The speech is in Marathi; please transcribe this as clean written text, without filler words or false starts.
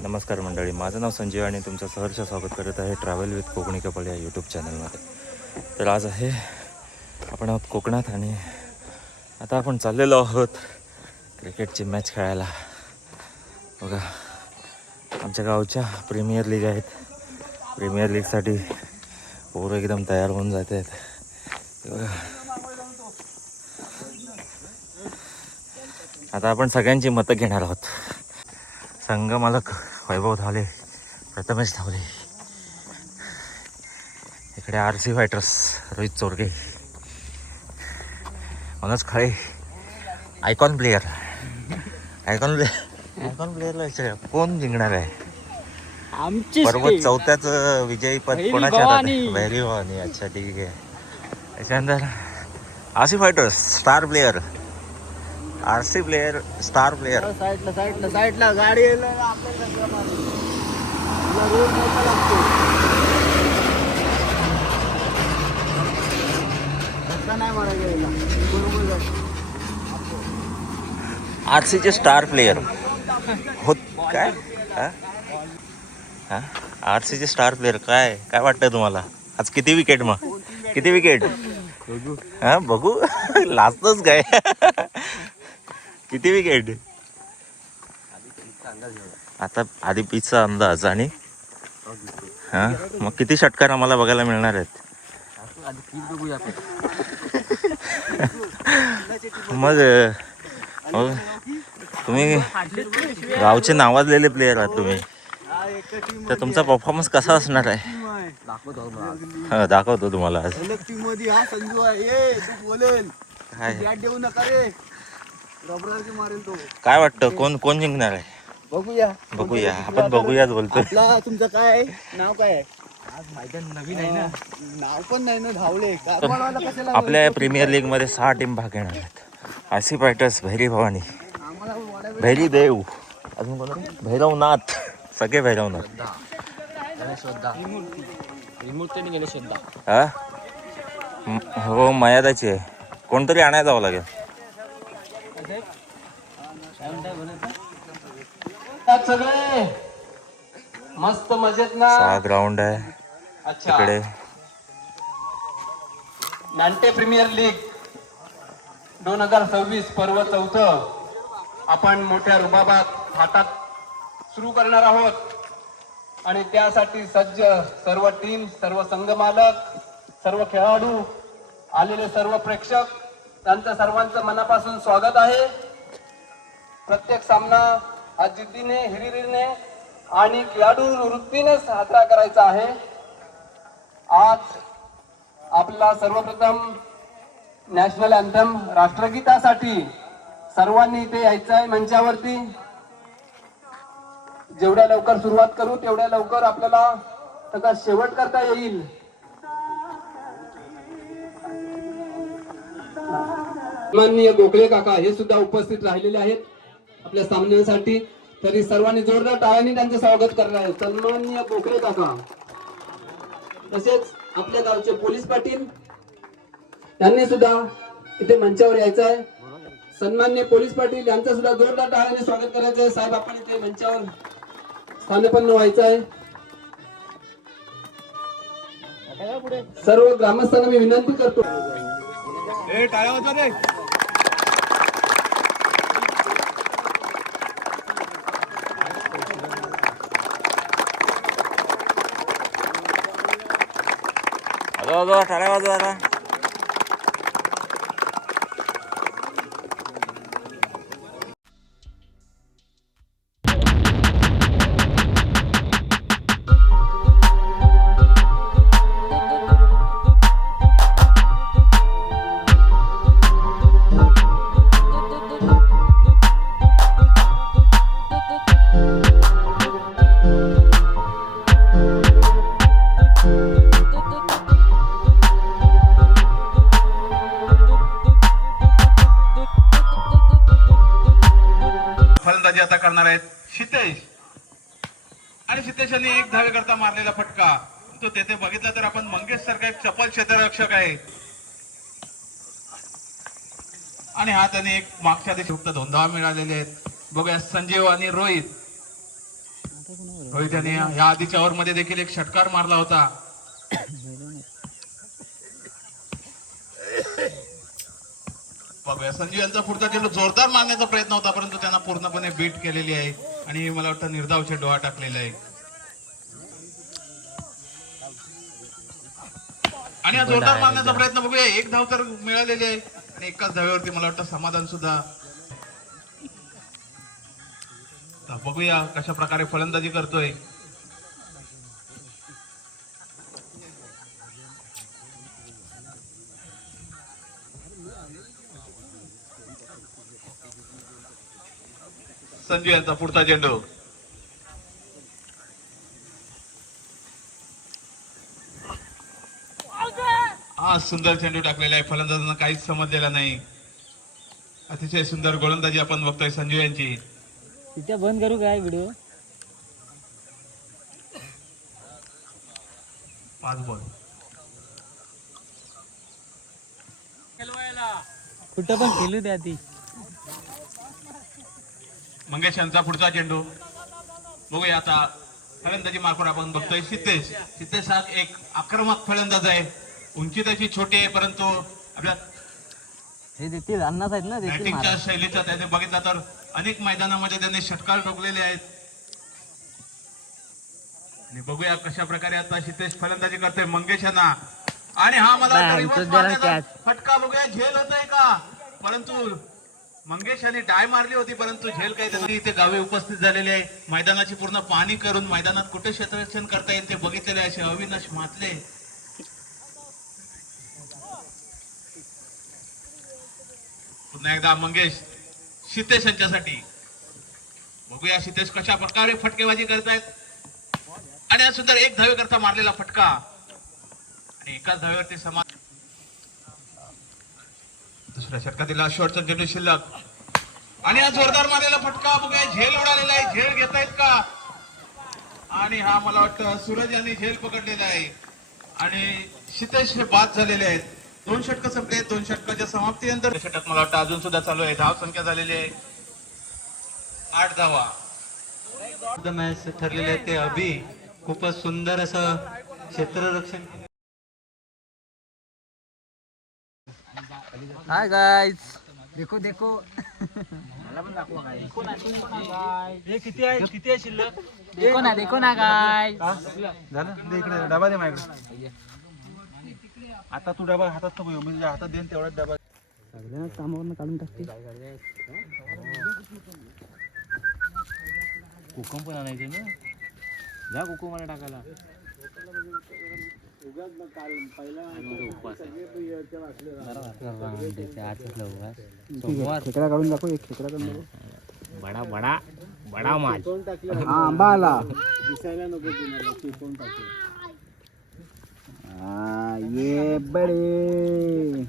नमस्कार मंडळी, माझं नाव संजीव आणि तुमचं सहर्ष स्वागत करत आहे ट्रॅव्हल विथ कोकणी कपल या यूट्यूब चॅनलमध्ये. तर आज आहे आपण आहोत कोकणात आणि आता आपण चाललेलो आहोत क्रिकेटची मॅच खेळायला. बघा, आमच्या गावच्या प्रीमियर लीग आहेत. प्रीमियर लीगसाठी पोरं एकदम तयार होऊन जात आहेत. बघा, आता आपण सगळ्यांची मतं घेणार आहोत. संघ मालक वैभव धावले, प्रथमेश धावले, इकडे RC fighters Rohit Chorge, Manoj Khale, icon प्लेयरला विचार कोण जिंकणार आहे. आमची पर्वत चौथ्याचं विजयी पद कोणाच्या हातात आहे? भैरी भवानी. अच्छा, ठीक आहे. त्याच्यानंतर RC fighters star player, RC player star player. साईडला गाडी RCचे स्टार प्लेयर होत काय? RCचे स्टार प्लेयर काय काय वाटतंय तुम्हाला? आज किती विकेट? मग किती विकेट? बघू लाजतच काय? किती विकेट? आता आधी पिचचा अंदाज आणि मग किती षटकार आम्हाला बघायला मिळणार आहेत? मग तुम्ही गावचे नावाजलेले प्लेयर आहात तुम्ही, तर तुमचा परफॉर्मन्स कसा असणार आहे? दाखवतो तुम्हाला आज. काय वाटतं कोण जिंकणार आहे? बघूया आपण बघूयाच बोलतो. तुमचं काय नाव काय आहे? नवीन आहे ना, नाव पण नाही ना. धावले आपल्या प्रीमियर लीग मध्ये 6 टीम भाग घेणार आहेत. RC फायटर्स, भैरी भवानी, भैरी देव, अजून कोण? भैरवनाथ, सगळे भैरवनाथ. हो, मर्यादाची आहे. कोणतरी आणायला जावं लागेल. सगळे मस्त मजेत ना. 6 ग्राउंड आहे तिकडे. नांटे प्रीमियर लीग 2026 पर्व 4 आपण मोठ्या रुबाबात थाटात सुरू करणार आहोत. आणि त्यासाठी सज्ज सर्व टीम, सर्व संघ मालक, सर्व खेळाडू, आलेले सर्व प्रेक्षक, त्यांचं सर्वांचं मनापासून स्वागत आहे. प्रत्येक सामना हा जिद्दीने, हिरिरीने आणि खेळाडू वृत्तीने साजरा करायचा आहे. आज आपला सर्वप्रथम नॅशनल अँथम राष्ट्रगीतासाठी सर्वांनी इथे यायचं आहे मंचावरती. जेवढ्या लवकर सुरुवात करू तेवढ्या लवकर आपल्याला त्याचा शेवट करता येईल. माननीय गोखले काका हे सुद्धा उपस्थित राहिलेले आहेत आपल्या सामन्यासाठी. तरी सर्वांनी जोरदार टाळ्यांनी त्यांचे स्वागत करणार आहे. सन्माननीय गोखले काका, तसेच आपल्या गावचे पोलीस पाटील यांनी सुद्धा इथे मंचावर यायचं आहे. सन्माननीय पोलीस पाटील यांचं सुद्धा जोरदार टाळ्याने स्वागत करायचं आहे. साहेब, आपण इथे मंचावर स्थानपन्न व्हायचं आहे. सर्व ग्रामस्थांना मी विनंती करतो. टाळ्या वाजवा रे. टाळ्या वाजवा. फलंदाजी आता करणार आहेत सिद्धेश. आणि सिद्धेशांनी एक धावेकरता मारलेला फटका तो तेथे बघितला तर आपण मंगेश सारखा एक चपल क्षेत्ररक्षक आहे. आणि हा त्याने एक मागच्या दिवशी फक्त 2 धावा मिळालेले आहेत. बघूया संजीव आणि रोहित रोहित याने या आधीच्या ओव्हर मध्ये देखील एक षटकार मारला होता. बघूया संजू यांचा पुढचा चेंडू जोरदार मारण्याचा प्रयत्न होता, परंतु त्यांना पूर्णपणे बीट केलेली आहे आणि मला वाटतं निर्धावचे डोळा टाकलेला आहे. आणि हा जोरदार मारण्याचा प्रयत्न बघूया. एक धाव तर मिळालेली आहे आणि एकाच धावेवरती मला वाटतं समाधान सुद्धा. बघूया कशा प्रकारे फलंदाजी करतोय. संजू यांचा पुढचा चेंडू. हा सुंदर चेंडू टाकलेला आहे. फलंदाजांना काहीच समजलेला नाही. अतिशय सुंदर गोलंदाजी आपण बघतोय संजू यांची. तिथे बंद करू काय व्हिडिओ. 5 बॉल. कुठं पण खेळू द्या ती. मंगेश यांचा पुढचा चेंडू. बघूया आता फलंदाजी मार्फत आपण बघतोय सिद्धेश हा एक आक्रमक फलंदाज आहे. उंची त्याची छोटी आहे, परंतु आपल्या हे देतील अन्नाच आहेत ना, देतील बॅटिंगच्या शैलीचा त्याने बघितला तर अनेक मैदानामध्ये त्यांनी षटकार ठोकलेले आहेत. आणि बघूया कशा प्रकारे आता सिद्धेश फलंदाजी करतोय मंगेश यांना. आणि हा मला वाटतं reverse मारण्याचा फटका. बघूया झेल होतोय का, परंतु मंगेश यांनी डाय मारली होती, परंतु झेल काही त्यांनी इथे गावी उपस्थित झालेले आहे. मैदानाची पूर्ण पाहणी करून मैदानात कुठे क्षेत्ररक्षण करता येईल ते बघितलेले आहे. असे अविनाश म्हात्रे. पुन्हा एकदा मंगेश सिद्धेश यांच्यासाठी. बघूया सिद्धेश कशा प्रकारे फटकेबाजी करतायत. आणि हा सुंदर एक धावे करता मारलेला फटका आणि एकाच धावेवरती समाधान. दुसऱ्या षटकातील शेवटचा चेंडू शिल्लक आणि हा जोरदार मारलेला फटका. बघूया झेल उडालेला आहे. झेल घेतायत का, आणि हा मला वाटतं सूरज यांनी झेल पकडलेला आहे आणि सिद्धेश हे बाद झालेले आहेत. 2 षटक संपले. 2 षटकाच्या समाप्तीनंतर षटक मला वाटतं अजून सुद्धा चालू आहे. धाव संख्या झालेली आहे 8 धावा. मॅच ठरलेले आहे ते अभि खूपच सुंदर असं क्षेत्ररक्षण. हाय गाइस, देखो देखो. मला पण दाखवा गाइस. हे किती आहे शिल्लक. देखो ना गाइस. झालं दे इकडे डबा दे माझ्याकडे. आता तू डबा हातात नको घेऊ, मी हातात देईन तेवढाच डबा. सगळ्या कामावरनं काढून टाकते. कोकम पण आणायचे ना, जा कोकम मला टाकायला. खेकडा काढून दाखव. एक खेकडा काढून दाखव. बडा बडा बडा माल. हा आंबा आला. दिसायला नको तुम्हाला. ये बडे